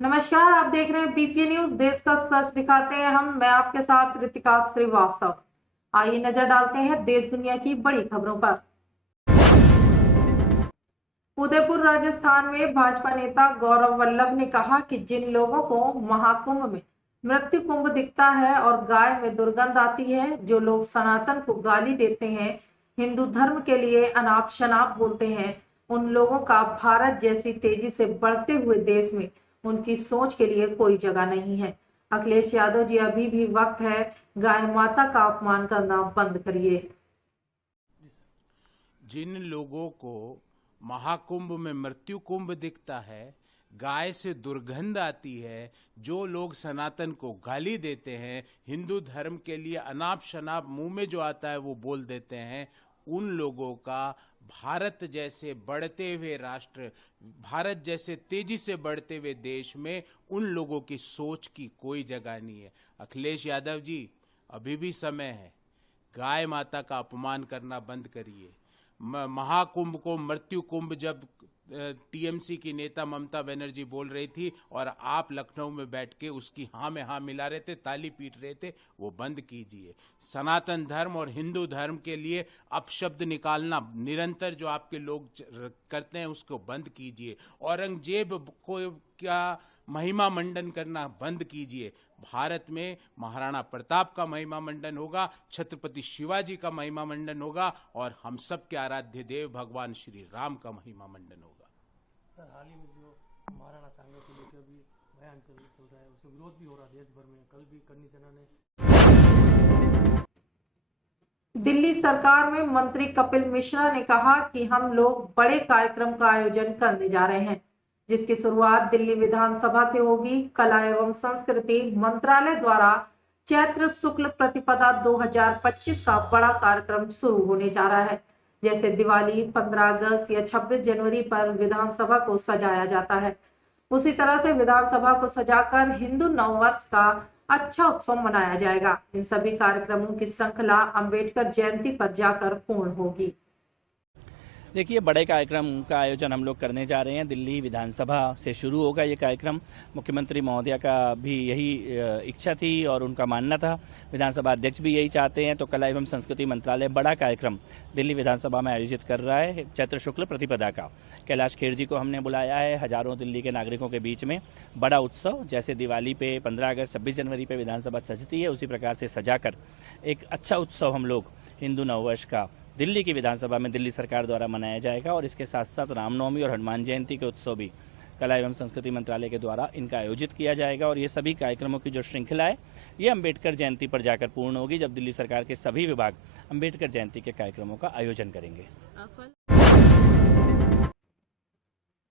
नमस्कार, आप देख रहे हैं बीपीए न्यूज। देश का सच दिखाते हैं मैं आपके साथ रितिका श्रीवास्तव। आइए नजर डालते हैं देश दुनिया की बड़ी खबरों पर। उदयपुर राजस्थान में भाजपा नेता गौरव वल्लभ ने कहा कि जिन लोगों को महाकुंभ में मृत्यु कुंभ दिखता है और गाय में दुर्गंध आती है, जो लोग सनातन को गाली देते हैं, हिंदू धर्म के लिए अनाप शनाप बोलते हैं, उन लोगों का भारत जैसी तेजी से बढ़ते हुए देश में उनकी सोच के लिए कोई जगह नहीं है। अखिलेश यादव जी, अभी भी वक्त है, गाय माता का अपमान करना बंद करिए। जिन लोगों को महाकुंभ में मृत्यु कुंभ दिखता है, गाय से दुर्गंध आती है, जो लोग सनातन को गाली देते हैं, हिंदू धर्म के लिए अनाप शनाप मुंह में जो आता है वो बोल देते हैं, उन लोगों का भारत जैसे बढ़ते हुए राष्ट्र, भारत जैसे तेजी से बढ़ते हुए देश में उन लोगों की सोच की कोई जगह नहीं है। अखिलेश यादव जी, अभी भी समय है, गाय माता का अपमान करना बंद करिए। महाकुंभ को मृत्यु कुंभ जब टीएमसी की नेता ममता बनर्जी बोल रही थी और आप लखनऊ में बैठ के उसकी हाँ में हाँ मिला रहे थे, ताली पीट रहे थे, वो बंद कीजिए। सनातन धर्म और हिंदू धर्म के लिए अपशब्द निकालना निरंतर जो आपके लोग करते हैं उसको बंद कीजिए। औरंगजेब को क्या महिमा मंडन करना बंद कीजिए। भारत में महाराणा प्रताप का महिमा मंडन होगा, छत्रपति शिवाजी का महिमा मंडन होगा और हम सब के आराध्य देव भगवान श्री राम का महिमा मंडन होगा। सर, हाल ही में जो महाराणा सांगा को लेकर भी बयान चल रहा है, उसका विरोध भी हो रहा है देश भर में। कल भी करनी सेना ने दिल्ली सरकार में मंत्री कपिल मिश्रा ने कहा कि हम लोग बड़े कार्यक्रम का आयोजन करने जा रहे हैं, जिसकी शुरुआत दिल्ली विधानसभा से होगी। कला एवं संस्कृति मंत्रालय द्वारा चैत्र शुक्ल प्रतिपदा 2025 का बड़ा कार्यक्रम शुरू होने जा रहा है। जैसे दिवाली 15 अगस्त या 26 जनवरी पर विधानसभा को सजाया जाता है, उसी तरह से विधानसभा को सजाकर हिंदू नववर्ष का अच्छा उत्सव मनाया जाएगा। इन सभी कार्यक्रमों की श्रृंखला अंबेडकर जयंती पर जाकर पूर्ण होगी। देखिए, बड़े कार्यक्रम का आयोजन हम लोग करने जा रहे हैं। दिल्ली विधानसभा से शुरू होगा ये कार्यक्रम। मुख्यमंत्री महोदया का भी यही इच्छा थी और उनका मानना था, विधानसभा अध्यक्ष भी यही चाहते हैं। तो कला एवं संस्कृति मंत्रालय बड़ा कार्यक्रम दिल्ली विधानसभा में आयोजित कर रहा है चैत्र शुक्ल प्रतिपदा का। कैलाश खेर जी को हमने बुलाया है, हजारों दिल्ली के नागरिकों के बीच में बड़ा उत्सव, जैसे दिवाली पे 15 अगस्त 26 जनवरी पे विधानसभा सजती है, उसी प्रकार से सजाकर एक अच्छा उत्सव हम लोग हिंदू नववर्ष का दिल्ली की विधानसभा में दिल्ली सरकार द्वारा मनाया जाएगा। और इसके साथ साथ रामनवमी और हनुमान जयंती के उत्सव भी कला एवं संस्कृति मंत्रालय के द्वारा इनका आयोजित किया जाएगा। और ये सभी कार्यक्रमों की जो श्रृंखला है, ये अंबेडकर जयंती पर जाकर पूर्ण होगी, जब दिल्ली सरकार के सभी विभाग अंबेडकर जयंती के कार्यक्रमों का आयोजन करेंगे।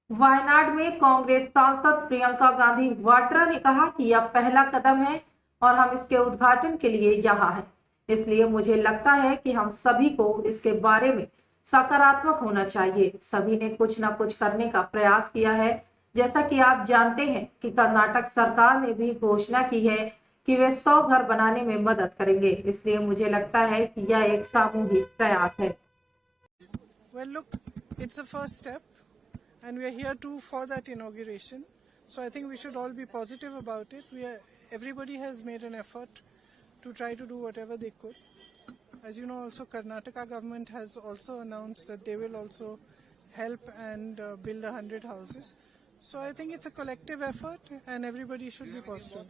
वायनाड में कांग्रेस सांसद प्रियंका गांधी वाड्रा ने कहा कि यह पहला कदम है और हम इसके उद्घाटन के लिए यहाँ हैं। इसलिए मुझे लगता है कि हम सभी को इसके बारे में सकारात्मक होना चाहिए। सभी ने कुछ न कुछ करने का प्रयास किया है। जैसा कि आप जानते हैं कि कर्नाटक सरकार ने भी घोषणा की है कि वे 100 घर बनाने में मदद करेंगे। इसलिए मुझे लगता है कि यह एक सामूहिक प्रयास है। Well, look, it's a first step and we are here too for that inauguration. So I think we should all be positive about it. Everybody has made an effort to try to do whatever they could. As you know, also Karnataka government has also announced that they will also help and build 100 houses. So I think it's a collective effort and everybody should be positive.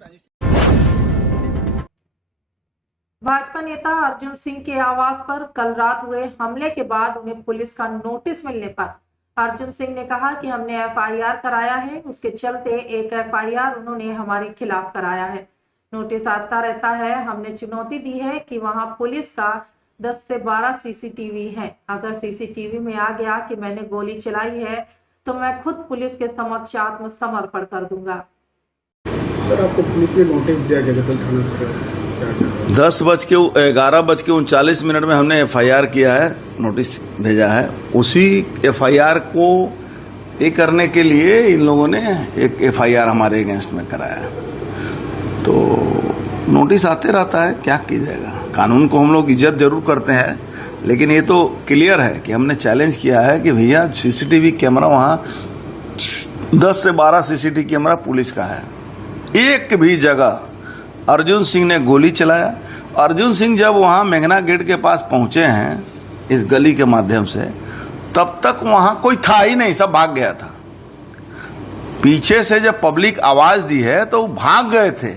Bhajpa नेता अर्जुन सिंह के आवास पर कल रात हुए हमले के बाद उन्हें पुलिस का नोटिस मिलने पर अर्जुन सिंह ने कहा कि हमने एफआईआर कराया है। उसके चलते एक एफआईआर उन्होंने हमारे खिलाफ कराया है। नोटिस आता रहता है। हमने चुनौती दी है कि वहां पुलिस का 10 से 12 सीसीटीवी है। अगर सीसीटीवी में आ गया कि मैंने गोली चलाई है तो मैं खुद पुलिस के समक्ष आत्मसमर्पण कर दूंगा। सर, आपको पुलिस ने नोटिस दिया जगतल थाना से 11:39 में हमने एफआईआर किया है, नोटिस भेजा है। उसी एफआईआर को ये करने के लिए इन लोगों ने एक एफआईआर हमारे अगेंस्ट में कराया है। तो नोटिस आते रहता है, क्या किया जाएगा। कानून को हम लोग इज्जत जरूर करते हैं, लेकिन ये तो क्लियर है कि हमने चैलेंज किया है कि भैया सीसीटीवी कैमरा वहाँ 10 से 12 सीसीटीवी कैमरा पुलिस का है। एक भी जगह अर्जुन सिंह ने गोली चलाया। अर्जुन सिंह जब वहां मेघना गेट के पास पहुंचे हैं इस गली के माध्यम से, तब तक वहां कोई था ही नहीं, सब भाग गया था। पीछे से जब पब्लिक आवाज दी है तो वो भाग गए थे।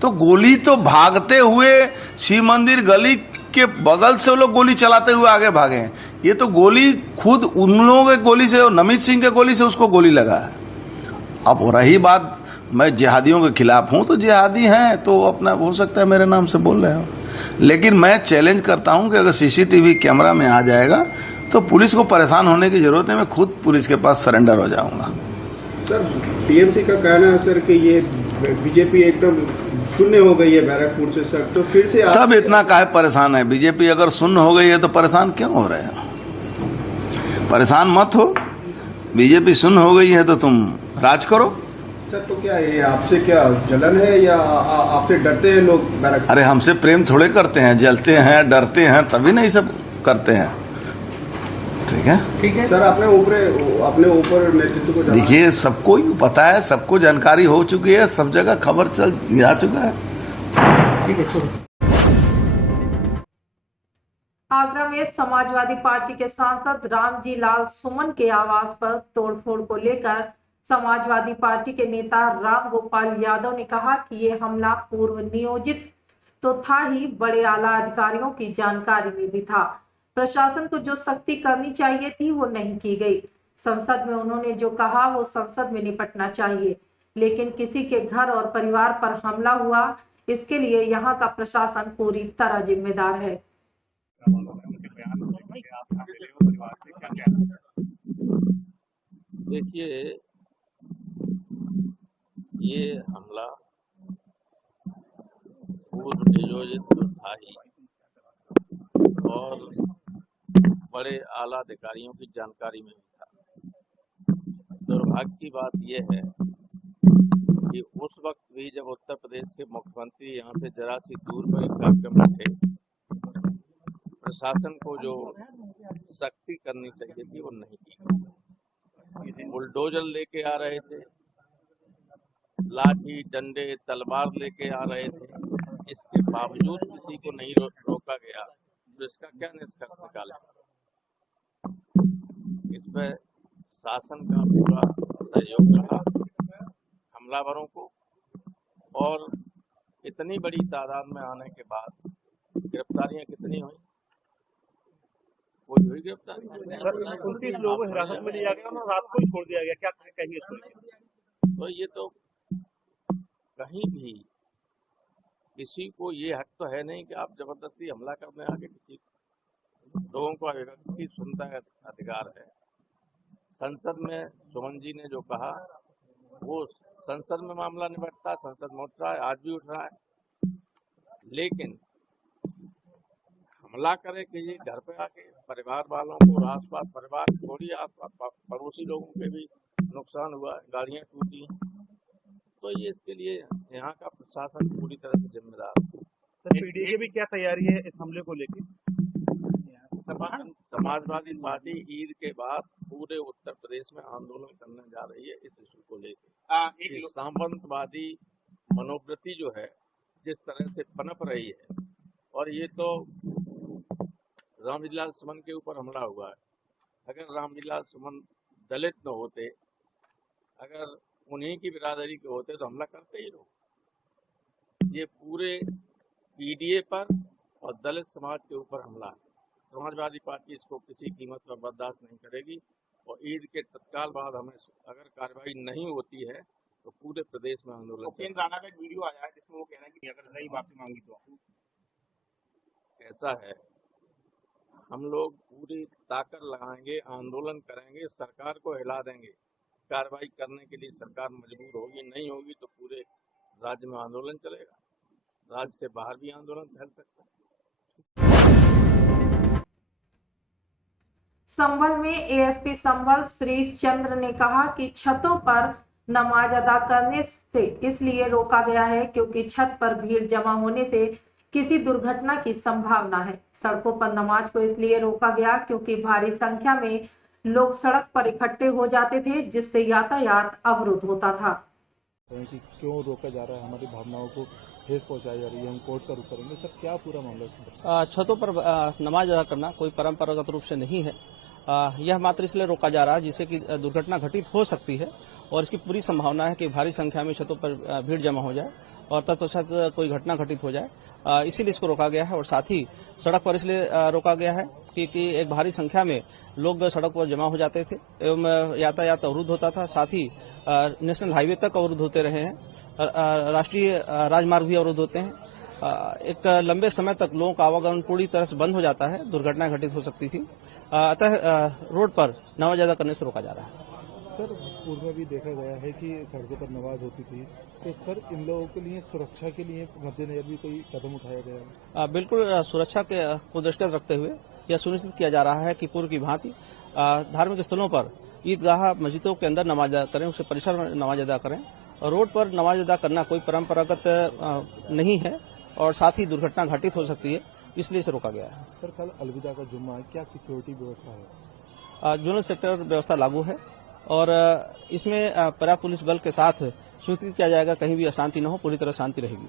तो गोली तो भागते हुए शिव मंदिर गली के बगल से वो लोग गोली चलाते हुए आगे भागे हैं। ये तो गोली खुद उन लोगों के गोली से, नमित सिंह के गोली से उसको गोली लगा है। अब रही बात, मैं जिहादियों के खिलाफ हूं तो जिहादी हैं तो अपना हो सकता है मेरे नाम से बोल रहे हो, लेकिन मैं चैलेंज करता हूं कि अगर सीसीटीवी कैमरा में आ जाएगा तो पुलिस को परेशान होने की जरूरत है। मैं खुद पुलिस के पास सरेंडर हो जाऊंगा। सर टीएमसी का कहना है सर कि ये बीजेपी एकदम शून्य हो गई है बैरकपुर से सर, तो फिर से तब इतना काहे परेशान है? बीजेपी अगर शून्य हो गई है तो परेशान क्यों हो रहे हो? परेशान मत हो। बीजेपी शून्य हो गई है तो तुम राज करो। सर तो क्या ये आपसे क्या जलन है या आपसे डरते हैं लोग बैरकपुर? अरे हमसे प्रेम थोड़े करते हैं, जलते हैं, डरते हैं, तभी नहीं सब करते हैं। ठीक है सर, अपने ऊपर नेतृत्व को देखिए, सबको ही पता है, सबको जानकारी हो चुकी है, सब जगह खबर चल जा चुका है। ठीक है। आगरा में समाजवादी पार्टी के सांसद रामजी लाल सुमन के आवास पर तोड़फोड़ को लेकर समाजवादी पार्टी के नेता राम गोपाल यादव ने कहा कि ये हमला पूर्व नियोजित तो था ही, बड़े आला अधिकारियों की जानकारी में भी था। प्रशासन को जो सख्ती करनी चाहिए थी वो नहीं की गई। संसद में उन्होंने जो कहा वो संसद में निपटना चाहिए, लेकिन किसी के घर और परिवार पर हमला हुआ, इसके लिए यहाँ का प्रशासन पूरी तरह जिम्मेदार है। देखिए, ये हमला पूर्व नियोजित तो था ही और बड़े आला अधिकारियों की जानकारी में भी था। दुर्भाग्य की बात यह है कि उस वक्त भी जब उत्तर प्रदेश के मुख्यमंत्री यहाँ से जरा सी दूर पर एक कार्यक्रम रखे, प्रशासन को जो सख्ती करनी चाहिए थी वो नहीं की। बुलडोजर लेके आ रहे थे, लाठी डंडे तलवार लेके आ रहे थे, इसके बावजूद किसी को नहीं रोका गया, तो इसका क्या निष्कर्ष निकाले? इस पर शासन का पूरा सहयोग रहा हमलावरों को, और इतनी बड़ी तादाद में आने के बाद गिरफ्तारियां कितनी हुई? कोई हुई गिरफ्तारी? 29 लोगों को हिरासत में लिया गया और रात को ही छोड़ दिया गया। क्या कहेंगे इसको? तो ये तो कहीं भी किसी को ये हक तो है नहीं कि आप जबरदस्ती हमला करने आगे किसी लोगों को अभिव्यक्ति सुनता है अधिकार है। संसद में सुमन जी ने जो कहा वो संसद में मामला निपटता, संसद में उठ रहा है, आज भी उठ रहा है, लेकिन हमला करे कि ये घर पे आके परिवार वालों को, आसपास परिवार थोड़ी आसपास पड़ोसी लोगों के भी नुकसान हुआ, गाड़ियां टूटी, तो ये इसके लिए यहाँ का प्रशासन पूरी तरह से जिम्मेदार है। पीडीए की भी क्या तैयारी है इस हमले को लेकर? समाजवादी पार्टी ईद के बाद पूरे उत्तर प्रदेश में आंदोलन करने जा रही है इस इशू को लेकर। सामंतवादी मनोवृत्ति जो है जिस तरह से पनप रही है, और ये तो रामजी लाल सुमन के ऊपर हमला हुआ है। अगर रामजी लाल सुमन दलित न होते, अगर उन्हीं की बिरादरी के होते तो हमला करते ही लोग। ये पूरे पीडीए पर और दलित समाज के ऊपर हमला है। समाजवादी पार्टी इसको किसी कीमत पर बर्दाश्त नहीं करेगी, और ईद के तत्काल बाद हमें अगर कार्रवाई नहीं होती है तो पूरे प्रदेश में आंदोलन। उपेंद्र राणा का एक वीडियो आया है जिसमें वो कह रहे हैं कि अगर नहीं माफी मांगी तो ऐसा है, हम लोग पूरी ताकत लगाएंगे, आंदोलन करेंगे, सरकार को हिला देंगे। कार्रवाई करने के लिए सरकार मजबूर होगी, नहीं होगी तो पूरे राज्य में आंदोलन चलेगा, राज्य से बाहर भी आंदोलन फैल सकता है। संभल में एएसपी संभल श्री चंद्र ने कहा कि छतों पर नमाज अदा करने से इसलिए रोका गया है क्योंकि छत पर भीड़ जमा होने से किसी दुर्घटना की संभावना है। सड़कों पर नमाज को इसलिए रोका गया क्योंकि भारी संख्या में लोग सड़क पर इकट्ठे हो जाते थे, जिससे यातायात अवरुद्ध होता था। कि क्यों रोका जा रहा है, हमारी भावनाओं को ठेस पहुंचाई जा रही है, हम कोर्ट का रुख करेंगे। सर, क्या पूरा मामला है? छतों पर नमाज अदा करना कोई परंपरागत रूप से नहीं है। यह मात्र इसलिए रोका जा रहा है जिससे कि दुर्घटना घटित हो सकती है और इसकी पूरी संभावना है कि भारी संख्या में छतों पर भीड़ जमा हो जाए और तत्पश्चात कोई घटना घटित हो जाए। इसीलिए इसको रोका गया है और साथ ही सड़क पर इसलिए रोका गया है कि एक भारी संख्या में लोग सड़क पर जमा हो जाते थे एवं यातायात अवरुद्ध होता था। साथ ही नेशनल हाईवे तक अवरुद्ध होते रहे हैं, राष्ट्रीय राजमार्ग भी अवरुद्ध होते हैं। एक लंबे समय तक लोगों का आवागमन पूरी तरह से बंद हो जाता है, दुर्घटनाएं घटित हो सकती थी। अतः रोड पर नमाज अदा करने से रोका जा रहा है। सर, पूर्व में भी देखा गया है कि सड़कों पर नमाज होती थी, तो सर इन लोगों के लिए सुरक्षा के लिए मद्देनजर भी कोई कदम उठाया गया है? बिल्कुल, सुरक्षा को दृष्टिगत रखते हुए यह सुनिश्चित किया जा रहा है कि पूर्व की भांति धार्मिक स्थलों पर ईदगाह मस्जिदों के अंदर नमाज अदा करें, उसके परिसर में नमाज अदा करें। रोड पर नमाज अदा करना कोई परंपरागत नहीं है और साथ ही दुर्घटना घटित हो सकती है, इसलिए इसे रोका गया है। सर, कल अलविदा का जुम्मा है, क्या सिक्योरिटी व्यवस्था है? जोनल सेक्टर व्यवस्था लागू है और इसमें पर्याप्त पुलिस बल के साथ सुनिश्चित किया जाएगा कहीं भी अशांति न हो, पूरी तरह शांति रहेगी।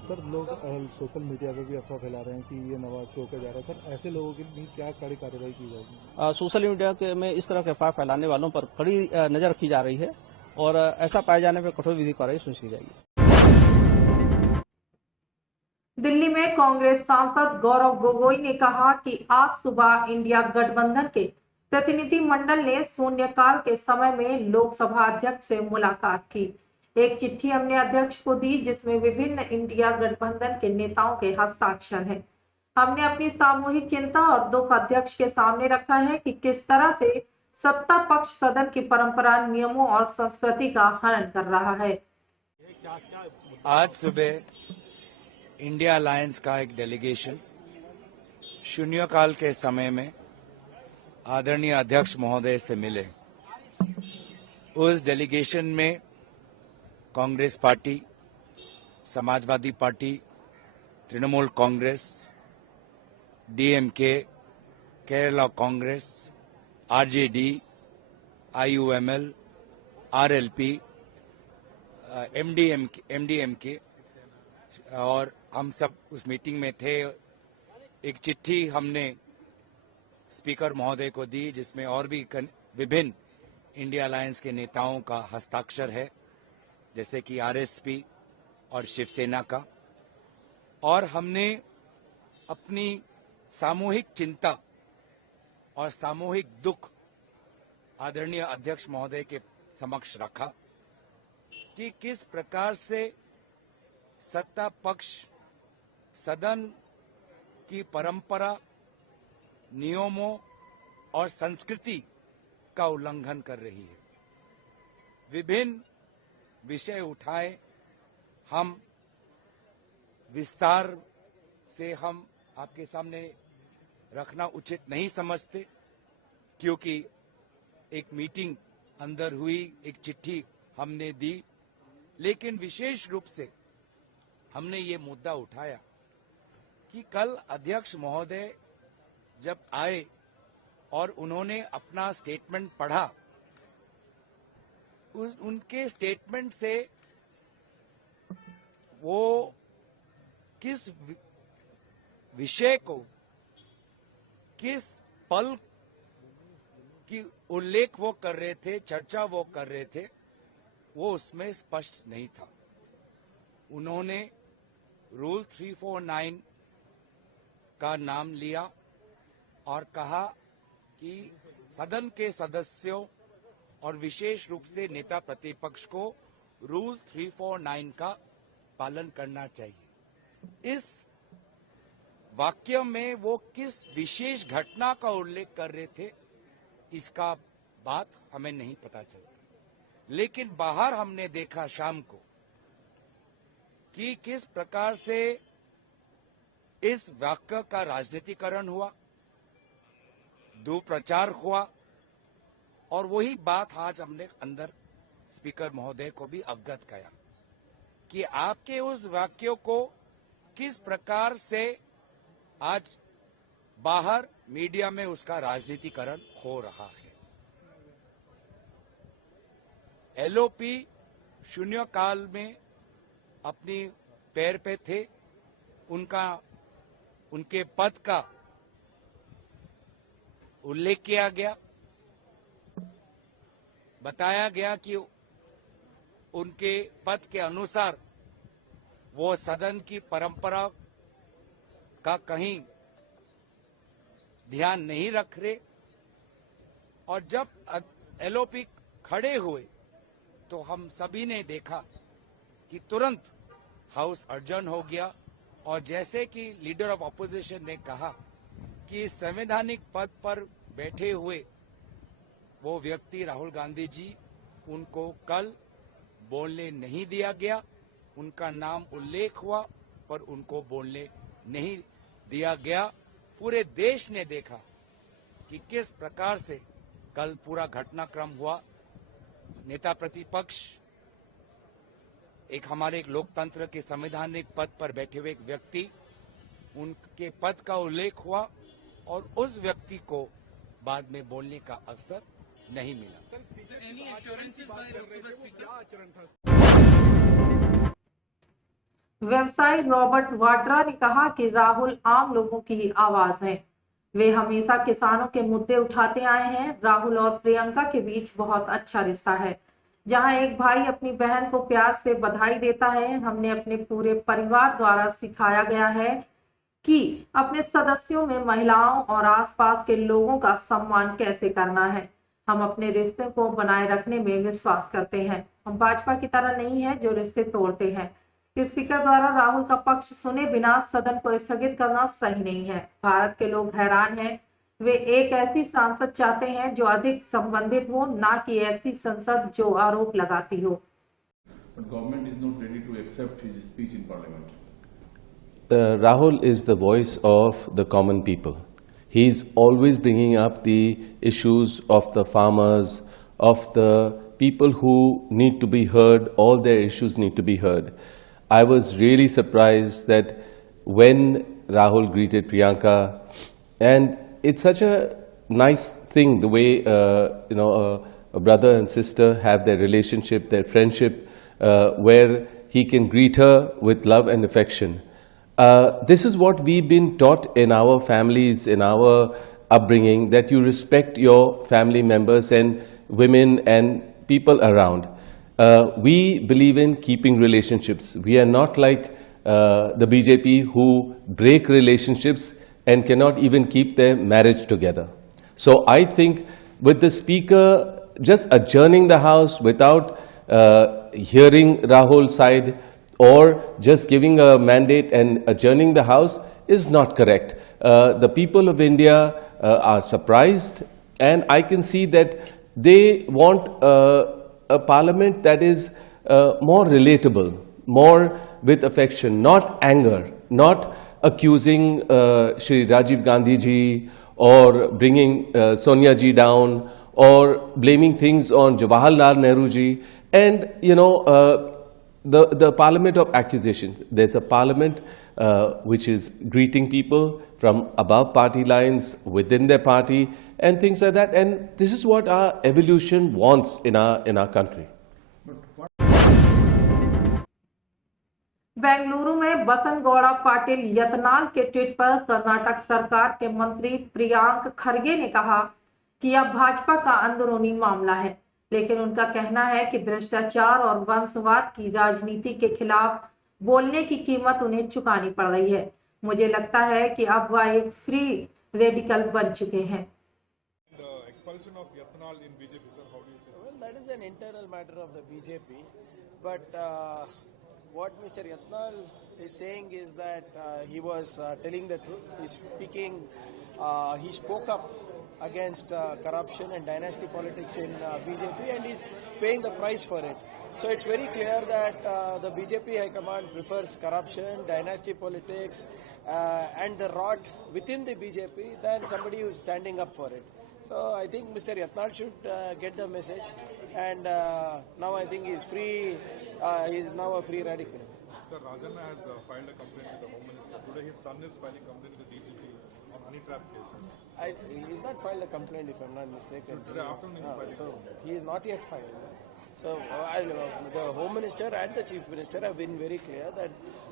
सर, लोग सोशल मीडिया पर भी अफवाह फैला रहे हैं कि ये नमाज रोका जा रहा है। सर, ऐसे लोगों के लिए क्या कड़ी कार्रवाई की जाएगी? सोशल मीडिया में इस तरह के अफवाह फैलाने वालों पर कड़ी नजर रखी जा रही है और ऐसा पाए जाने पर कठोर विधिक कार्रवाई सुनिश्चित की जाएगी। दिल्ली में कांग्रेस सांसद गौरव गोगोई ने कहा कि आज सुबह इंडिया गठबंधन के प्रतिनिधि मंडल ने शून्यकाल के समय में लोकसभा अध्यक्ष से मुलाकात की। एक चिट्ठी हमने अध्यक्ष को दी जिसमें विभिन्न इंडिया गठबंधन के नेताओं के हस्ताक्षर हैं। हमने अपनी सामूहिक चिंता और दुख अध्यक्ष के सामने रखा है कि किस तरह से सत्ता पक्ष सदन की परंपरा, नियमों और संस्कृति का हनन कर रहा है। आज सुबह इंडिया अलायंस का एक डेलीगेशन शून्यकाल के समय में आदरणीय अध्यक्ष महोदय से मिले। उस डेलीगेशन में Congress party, Samajwadi party, Trinamool Congress, DMK, Kerala Congress, RJD, IUML, RLP, MDMK और हम सब उस मीटिंग में थे। एक चिट्ठी हमने स्पीकर महोदय को दी जिसमें और भी विभिन्न इंडिया अलायंस के नेताओं का हस्ताक्षर है, जैसे कि आरएसपी और शिवसेना का। और हमने अपनी सामूहिक चिंता और सामूहिक दुख आदरणीय अध्यक्ष महोदय के समक्ष रखा कि किस प्रकार से सत्ता पक्ष सदन की परंपरा, नियमों और संस्कृति का उल्लंघन कर रही है। विभिन्न विषय उठाए हम विस्तार से हम आपके सामने रखना उचित नहीं समझते, क्योंकि एक मीटिंग अंदर हुई, एक चिट्ठी हमने दी, लेकिन विशेष रूप से हमने ये मुद्दा उठाया कि कल अध्यक्ष महोदय जब आए और उन्होंने अपना स्टेटमेंट पढ़ा, उनके स्टेटमेंट से वो किस विषय को, किस पल की उल्लेख वो कर रहे थे, चर्चा वो कर रहे थे, वो उसमें स्पष्ट नहीं था। उन्होंने रूल 349 का नाम लिया और कहा कि सदन के सदस्यों और विशेष रूप से नेता प्रतिपक्ष को रूल 349 का पालन करना चाहिए। इस वाक्य में वो किस विशेष घटना का उल्लेख कर रहे थे, इसका बात हमें नहीं पता चलता, लेकिन बाहर हमने देखा शाम को कि किस प्रकार से इस वाक्य का राजनीतिकरण हुआ, दुष्प्रचार हुआ। और वही बात आज हमने अंदर स्पीकर महोदय को भी अवगत किया कि आपके उस वाक्य को किस प्रकार से आज बाहर मीडिया में उसका राजनीतिकरण हो रहा है। एलओपी शून्य काल में अपनी पैर पे थे, उनके पद का उल्लेख किया गया, बताया गया कि उनके पद के अनुसार वो सदन की परंपरा का कहीं ध्यान नहीं रख रहे, और जब एलओपी खड़े हुए तो हम सभी ने देखा कि तुरंत हाउस अर्जन हो गया। और जैसे कि लीडर ऑफ ऑपोजिशन ने कहा कि संवैधानिक पद पर बैठे हुए वो व्यक्ति राहुल गांधी जी, उनको कल बोलने नहीं दिया गया, उनका नाम उल्लेख हुआ पर उनको बोलने नहीं दिया गया। पूरे देश ने देखा कि किस प्रकार से कल पूरा घटनाक्रम हुआ। नेता प्रतिपक्ष हमारे एक लोकतंत्र के संवैधानिक पद पर बैठे हुए एक व्यक्ति, उनके पद का उल्लेख हुआ और उस व्यक्ति को बाद में बोलने का अवसर नहीं मिला। व्यवसायी रॉबर्ट वाड्रा ने कहा कि राहुल आम लोगों की ही आवाज है। वे हमेशा किसानों के मुद्दे उठाते आए हैं। राहुल और प्रियंका के बीच बहुत अच्छा रिश्ता है, जहां एक भाई अपनी बहन को प्यार से बधाई देता है। हमने अपने पूरे परिवार द्वारा सिखाया गया है कि अपने सदस्यों में महिलाओं और आसपास के लोगों का सम्मान कैसे करना है। हम अपने रिश्ते को बनाए रखने में विश्वास करते हैं। हम भाजपा की तरह नहीं है जो रिश्ते तोड़ते हैं। स्पीकर द्वारा राहुल का पक्ष सुने बिना सदन को स्थगित करना सही नहीं है। भारत के लोग हैरान हैं। वे एक ऐसी सांसद चाहते हैं जो अधिक संबंधित हो, ना कि ऐसी संसद जो आरोप लगाती हो। Rahul is the voice of the common people. He's always bringing up the issues of the farmers, of the people who need to be heard. All their issues need to be heard. I was really surprised that when Rahul greeted Priyanka, and it's such a nice thing the way a brother and sister have their relationship, their friendship, where he can greet her with love and affection. This is what we've been taught in our families, in our upbringing, that you respect your family members and women and people around. We believe in keeping relationships. We are not like the BJP who break relationships and cannot even keep their marriage together. So I think with the Speaker just adjourning the House without hearing Rahul's side, or just giving a mandate and adjourning the House is not correct. The people of India are surprised, and I can see that they want a parliament that is more relatable, more with affection, not anger, not accusing Shri Rajiv Gandhi ji, or bringing Sonia ji down, or blaming things on Jawaharlal Nehru ji, and the parliament of accusations. There's a parliament which is greeting people from above party lines, within their party, and things like that. And this is what our evolution wants in our country. Bengaluru में बसंत गौड़ा पाटिल यत्नाल के tweet पर कर्नाटक सरकार के मंत्री प्रियांक खरगे ने कहा कि यह भाजपा का अंदरूनी मामला है, लेकिन उनका कहना है कि भ्रष्टाचार और वंशवाद की राजनीति के खिलाफ बोलने की कीमत उन्हें चुकानी पड़ रही है। मुझे लगता है कि अब वह एक फ्री रेडिकल बन चुके हैं। That is an internal matter of the BJP, but what Mr. Yatnal is saying is that he was telling the truth. He's speaking. He spoke up against corruption and dynasty politics in BJP, and he's paying the price for it. So it's very clear that the BJP High Command prefers corruption, dynasty politics, and the rot within the BJP than somebody who's standing up for it. So I think Mr. Yatnal should get the message, and now I think he's free. He's now a free radical. Sir, Rajanna has filed a complaint with the Home Minister. Today his son is filing a complaint with the DGP honey trap case है। He is not filed a complaint, if I'm not mistaken. After So he is not yet filed. So the Home Minister and the Chief Minister have been very clear that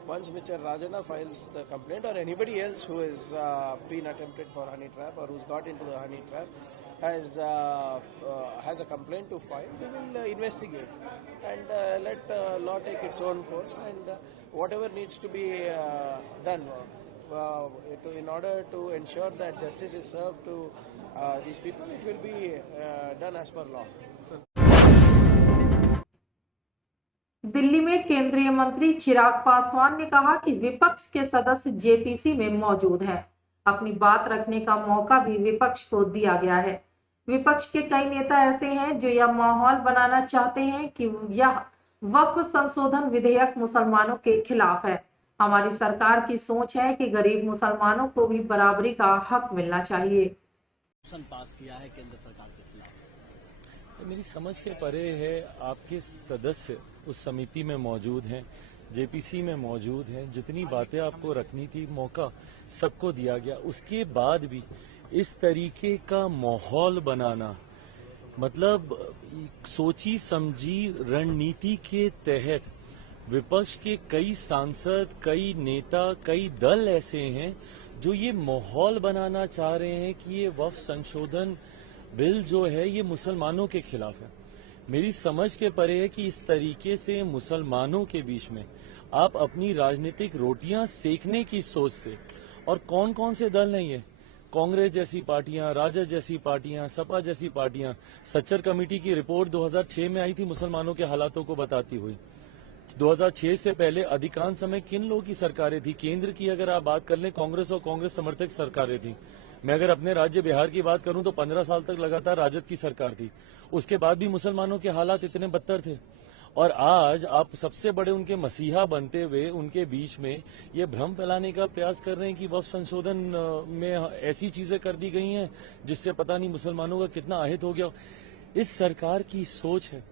once Mr. Rajana files the complaint, or anybody else who has been attempted for honey trap or who's got into the honey trap has a complaint to file, we will investigate and let law take its own course, and whatever needs to be done in order to ensure that justice is served to these people, it will be done as per law. Delhi में केंद्रीय मंत्री चिराग पासवान ने कहा कि विपक्ष के सदस्य JPC में मौजूद हैं। अपनी बात रखने का मौका भी विपक्ष को दिया गया है। विपक्ष के कई नेता ऐसे हैं जो यह माहौल बनाना चाहते हैं कि यह वक्फ संशोधन विधेयक मुसलमानों के खिलाफ है। हमारी सरकार की सोच है कि गरीब मुसलमानों को भी बराबरी का हक मिलना चाहिए। पास किया है केंद्र सरकार के खिलाफ, मेरी समझ के परे है। आपके सदस्य उस समिति में मौजूद हैं, जेपीसी में मौजूद हैं। जितनी बातें आपको रखनी थी मौका सबको दिया गया, उसके बाद भी इस तरीके का माहौल बनाना, मतलब सोची समझी रणनीति के तहत विपक्ष के कई सांसद, कई नेता, कई दल ऐसे हैं जो ये माहौल बनाना चाह रहे हैं कि ये वक्फ संशोधन बिल जो है ये मुसलमानों के खिलाफ है। मेरी समझ के परे है कि इस तरीके से मुसलमानों के बीच में आप अपनी राजनीतिक रोटियां सेकने की सोच से, और कौन कौन से दल नहीं है, कांग्रेस जैसी पार्टियां, राजद जैसी पार्टियां, सपा जैसी पार्टियां। सच्चर कमेटी की रिपोर्ट 2006 में आई थी मुसलमानों के हालातों को बताती हुई। 2006 से पहले अधिकांश समय किन लोगों की सरकारें थी? केंद्र की अगर आप बात कर लें, कांग्रेस और कांग्रेस समर्थक सरकारें थी। मैं अगर अपने राज्य बिहार की बात करूं तो 15 साल तक लगातार राजद की सरकार थी। उसके बाद भी मुसलमानों के हालात इतने बदतर थे, और आज आप सबसे बड़े उनके मसीहा बनते हुए उनके बीच में ये भ्रम फैलाने का प्रयास कर रहे हैं कि वक्फ संशोधन में ऐसी चीजें कर दी गई हैं जिससे पता नहीं मुसलमानों का कितना अहित हो गया। इस सरकार की सोच है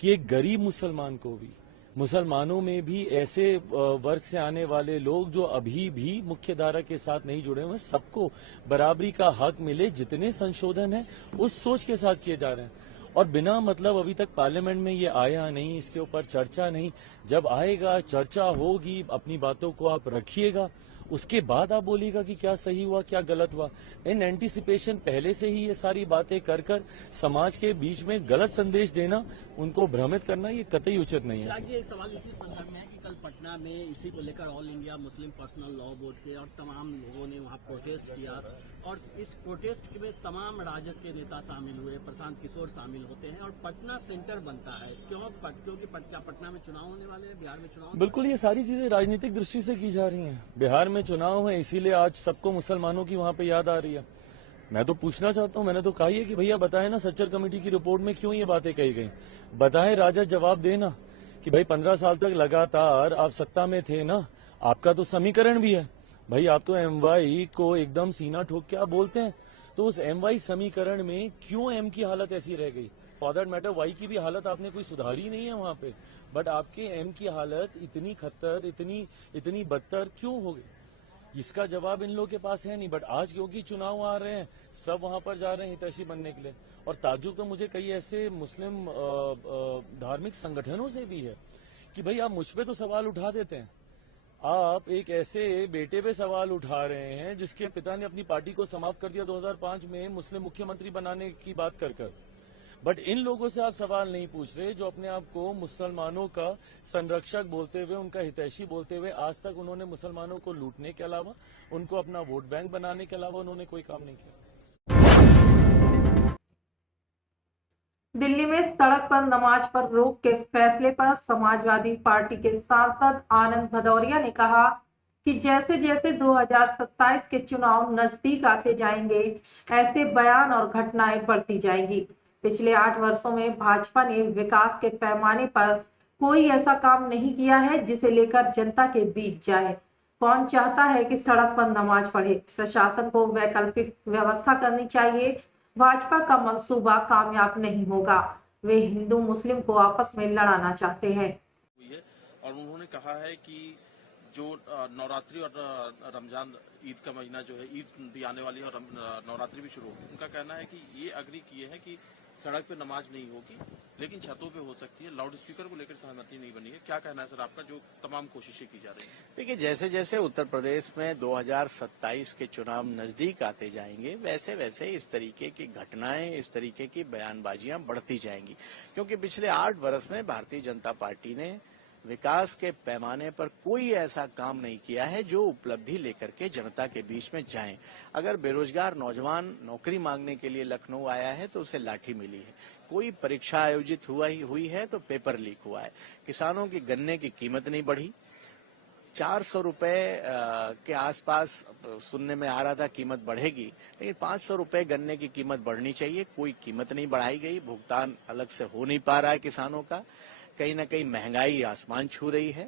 कि एक गरीब मुसलमान को भी, मुसलमानों में भी ऐसे वर्ग से आने वाले लोग जो अभी भी मुख्य धारा के साथ नहीं जुड़े हुए, सबको बराबरी का हक मिले। जितने संशोधन हैं उस सोच के साथ किए जा रहे हैं, और बिना मतलब अभी तक पार्लियामेंट में ये आया नहीं, इसके ऊपर चर्चा नहीं। जब आएगा, चर्चा होगी, अपनी बातों को आप रखिएगा, उसके बाद आप बोलिएगा कि क्या सही हुआ, क्या गलत हुआ। इन एंटीसिपेशन पहले से ही ये सारी बातें कर कर समाज के बीच में गलत संदेश देना, उनको भ्रमित करना, ये कतई उचित नहीं है। एक सवाल इसी संदर्भ में है कि कल पटना में इसी को लेकर all India Muslim personal law board के और तमाम लोगों ने वहां प्रोटेस्ट किया, और इस प्रोटेस्ट में तमाम राजद के नेता शामिल हुए, प्रशांत किशोर शामिल होते हैं, और पटना सेंटर बनता है। क्योंकि पटना में चुनाव होने वाले हैं, बिहार में चुनाव। बिल्कुल, ये सारी चीजें राजनीतिक दृष्टि से की जा रही हैं। बिहार में चुनाव है, इसीलिए आज सबको मुसलमानों की वहां पे याद आ रही है। मैं तो पूछना चाहता हूं, मैंने तो कहा है कि भैया बताएं ना, सच्चर कमेटी की रिपोर्ट में क्यों ये बातें कही गई? बताएं, राजद जवाब देना कि भाई 15 साल तक लगातार आप सत्ता में थे ना, आपका तो समीकरण भी है भाई। आप तो एमवाई को एकदम सीना ठोक के आप बोलते हैं, तो उस एमवाई समीकरण में क्यों एम की हालत ऐसी रह गई? फॉर दैट मैटर वाई की भी हालत आपने कोई सुधारी नहीं है वहां पे, बट आपके एम की हालत इतनी खतर, इतनी बदतर क्यों हो गई? इसका जवाब इन लोगों के पास है नहीं। बट आज क्योंकि चुनाव आ रहे हैं, सब वहां पर जा रहे हैं हितैषी बनने के लिए। और ताज्जुब तो मुझे कई ऐसे मुस्लिम धार्मिक संगठनों से भी है कि भाई आप मुझ पे तो सवाल उठा देते हैं, आप एक ऐसे बेटे पे सवाल उठा रहे हैं जिसके पिता ने अपनी पार्टी को समाप्त कर दिया 2005 में मुस्लिम मुख्यमंत्री बनाने की बात कर। बट इन लोगों से आप सवाल नहीं पूछ रहे जो अपने आप को मुसलमानों का संरक्षक बोलते हुए, उनका हितैषी बोलते हुए, आज तक उन्होंने मुसलमानों को लूटने के अलावा, उनको अपना वोट बैंक बनाने के अलावा उन्होंने कोई काम नहीं किया। दिल्ली में सड़क पर नमाज पर रोक के फैसले पर समाजवादी पार्टी के सांसद आनंद भदौरिया ने कहा कि जैसे जैसे 2027 के चुनाव नजदीक आते जाएंगे, ऐसे बयान और घटनाएं बढ़ती जाएंगी। पिछले 8 वर्षों में भाजपा ने विकास के पैमाने पर कोई ऐसा काम नहीं किया है जिसे लेकर जनता के बीच जाए। कौन चाहता है कि सड़क पर नमाज पढ़े? प्रशासन को वैकल्पिक व्यवस्था करनी चाहिए। भाजपा का मंसूबा कामयाब नहीं होगा। वे हिंदू मुस्लिम को आपस में लड़ाना चाहते हैं। और उन्होंने कहा है कि जो नवरात्रि और रमजान ईद का महीना जो है, ईद भी आने वाली है और नवरात्रि भी शुरू होगी, उनका कहना है कि ये अग्री किए हैं कि सड़क पे नमाज नहीं होगी लेकिन छतों पे हो सकती है। लाउड स्पीकर को लेकर सहमति नहीं बनी है। क्या कहना है सर आपका, जो तमाम कोशिशें की जा रही हैं? देखिए, जैसे जैसे उत्तर प्रदेश में 2027 के चुनाव नजदीक आते जाएंगे, वैसे वैसे इस तरीके की घटनाएं, इस तरीके की बयानबाजियां बढ़ती जाएंगी, क्योंकि पिछले 8 वर्ष में भारतीय जनता पार्टी ने विकास के पैमाने पर कोई ऐसा काम नहीं किया है जो उपलब्धि लेकर के जनता के बीच में जाए। अगर बेरोजगार नौजवान नौकरी मांगने के लिए लखनऊ आया है तो उसे लाठी मिली है, कोई परीक्षा आयोजित हुई है तो पेपर लीक हुआ है, किसानों की गन्ने की कीमत नहीं बढ़ी, 400 रुपए के आसपास सुनने में आ रहा था कीमत बढ़ेगी, लेकिन 500 रुपए गन्ने की कीमत बढ़नी चाहिए, कोई कीमत नहीं बढ़ाई गई, भुगतान अलग से हो नहीं पा रहा है किसानों का। कहीं ना कहीं महंगाई आसमान छू रही है,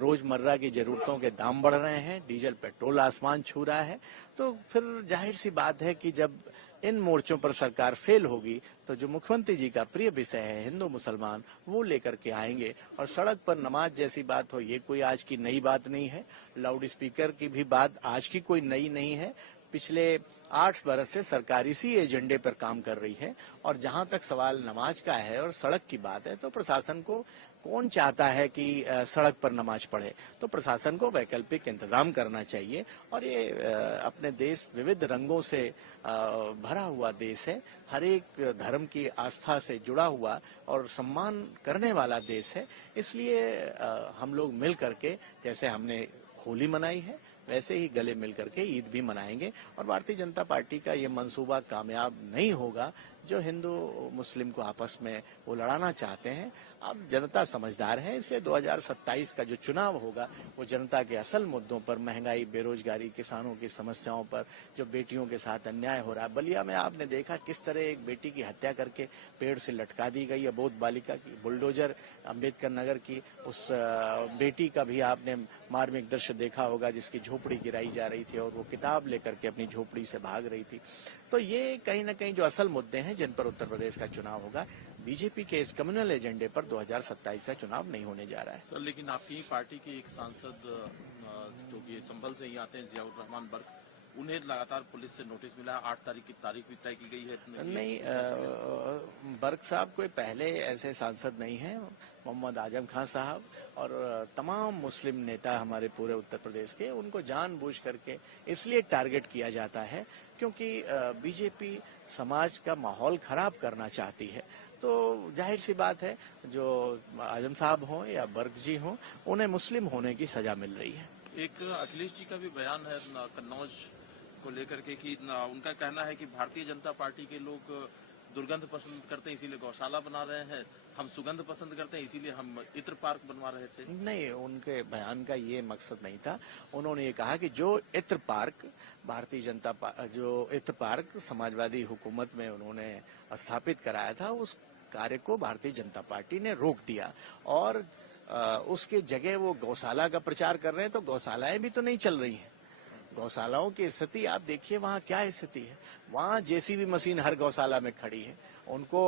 रोजमर्रा की जरूरतों के दाम बढ़ रहे हैं, डीजल पेट्रोल आसमान छू रहा है। तो फिर जाहिर सी बात है कि जब इन मोर्चों पर सरकार फेल होगी तो जो मुख्यमंत्री जी का प्रिय विषय है हिंदू मुसलमान, वो लेकर के आएंगे। और सड़क पर नमाज जैसी बात हो, ये कोई आज की नई बात नहीं है। लाउड स्पीकर की भी बात आज की कोई नई नहीं है। पिछले 8 बरस से सरकार इसी एजेंडे पर काम कर रही है। और जहां तक सवाल नमाज का है और सड़क की बात है, तो प्रशासन को कौन चाहता है कि सड़क पर नमाज पढ़े, तो प्रशासन को वैकल्पिक इंतजाम करना चाहिए। और ये अपने देश विविध रंगों से भरा हुआ देश है, हर एक धर्म की आस्था से जुड़ा हुआ और सम्मान करने वाला देश है। इसलिए हम लोग मिल करके, जैसे हमने होली मनाई है, वैसे ही गले मिल करके ईद भी मनाएंगे। और भारतीय जनता पार्टी का ये मंसूबा कामयाब नहीं होगा जो हिंदू मुस्लिम को आपस में वो लड़ाना चाहते हैं। अब जनता समझदार है, इसलिए 2027 का जो चुनाव होगा वो जनता के असल मुद्दों पर, महंगाई, बेरोजगारी, किसानों की समस्याओं पर, जो बेटियों के साथ अन्याय हो रहा है। बलिया में आपने देखा किस तरह एक बेटी की हत्या करके पेड़ से लटका दी गई, अबोध बालिका की। बुलडोजर अम्बेडकर नगर की उस बेटी का भी आपने मार्मिक दृश्य देखा होगा, जिसकी झोपड़ी गिराई जा रही थी और वो किताब लेकर के अपनी झोपड़ी से भाग रही थी। तो ये कहीं ना कहीं जो असल मुद्दे हैं जिन पर उत्तर प्रदेश का चुनाव होगा, बीजेपी के इस कम्युनल एजेंडे पर 2027 का चुनाव नहीं होने जा रहा है। सर, लेकिन आपकी पार्टी के एक सांसद जो कि संभल से ही आते हैं, जियाउर रहमान बर्क, उन्हें लगातार पुलिस से नोटिस मिला। 8 तारीख की तारीख भी तय की गई है। नहीं, बर्क साहब कोई पहले ऐसे सांसद नहीं है। मोहम्मद आजम खान साहब और तमाम मुस्लिम नेता हमारे पूरे उत्तर प्रदेश के, उनको जानबूझ करके इसलिए टारगेट किया जाता है क्योंकि बीजेपी समाज का माहौल खराब करना चाहती है। तो जाहिर सी बात है, जो आजम साहब हों या बर्क जी हों, उन्हें मुस्लिम होने की सजा मिल रही है। एक अखिलेश जी का भी बयान है कन्नौज को लेकर के कि उनका कहना है कि भारतीय जनता पार्टी के लोग दुर्गंध पसंद करते हैं इसीलिए गौशाला बना रहे हैं, हम सुगंध पसंद करते हैं इसीलिए हम इत्र पार्क बनवा रहे थे। नहीं, उनके बयान का ये मकसद नहीं था। उन्होंने ये कहा कि जो इत्र पार्क जो इत्र पार्क समाजवादी हुकूमत में उन्होंने स्थापित कराया था, उस कार्य को भारतीय जनता पार्टी ने रोक दिया और उसके जगह वो गौशाला का प्रचार कर रहे हैं। तो गौशालाएं भी तो नहीं चल रही हैं। गौशालाओं की स्थिति आप देखिए, वहाँ क्या स्थिति है। वहाँ जेसीबी मशीन हर गौशाला में खड़ी है, उनको